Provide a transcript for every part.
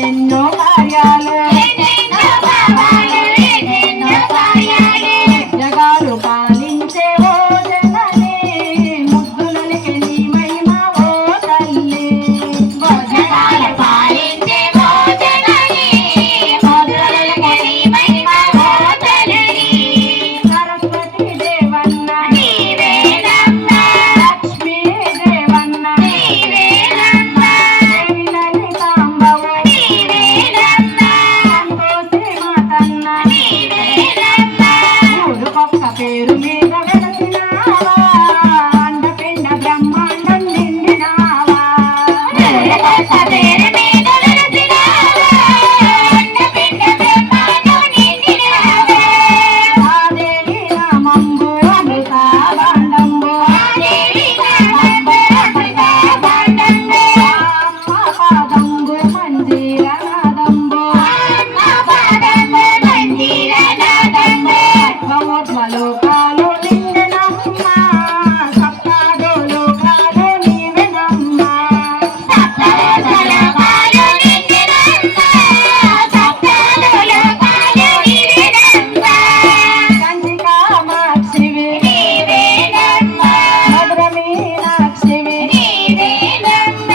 ఎన్నెన్నో కార్యాలు జగాలు పాలించే ఓ జనని ముద్దులకి నీ మహిమ ఓ తల్లి జగాలు పాలించే ఓ జనని ముద్దులకి నీ మహిమ ఓ తల్లి సరస్వతి దేవన్న నీవేనమ్మ లక్ష్మీ దేవన్న నీవేనమ్మ దేవి లలితాంబవు నీవేనమ్మ సంతోషి మాతన్న నీవేనమ్మ ఊరుకొక్క పేరు మీద వెలసినావా అండపిండ బ్రహ్మాండం నిండినావా కొత్త పేరు మీద వెలసినావా అండపిండ బ్రహ్మాండం నిండినావా ఆదేవి నామంబు అమృత భాండంబు దేవి నామంబు అమృత భాండంబు అమ్మ పాదంబు మంజీర నాదంబు అమ్మ పాదంబు మంజీర నాదంబు భగవద్వలోకాలు నిండినమ్మ సప్తాగోలోకాలు నీవెనమ్మ సప్తలోకాలు నిండినమ్మ సప్తలోకాలు నీవేనమ్మ కంచి కామాక్షివి నీవేనమ్మ మధుర మీనాక్షివి నీవేనమ్మ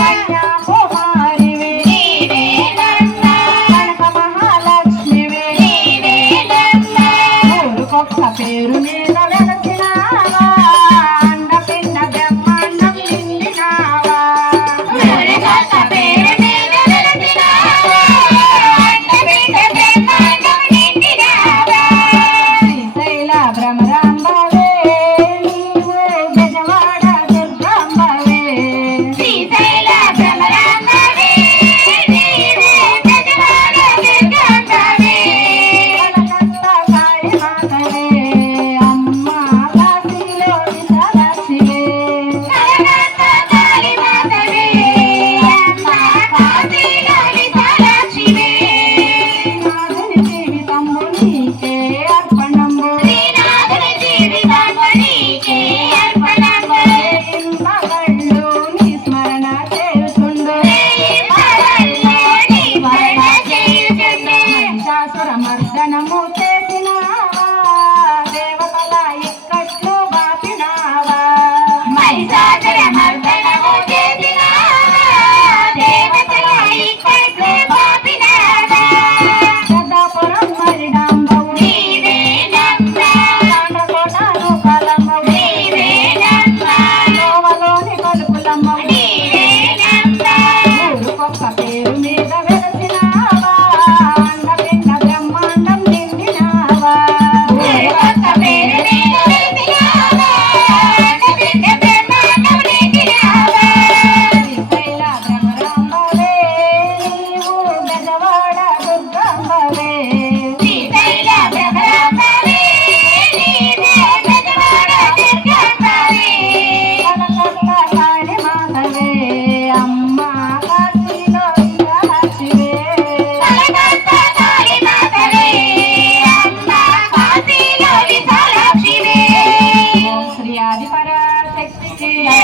కన్యాకుమారివి నీవేనమ్మ కనక మహాలక్ష్మివి నీవేనమ్మ ఊరుకొక్క పేరు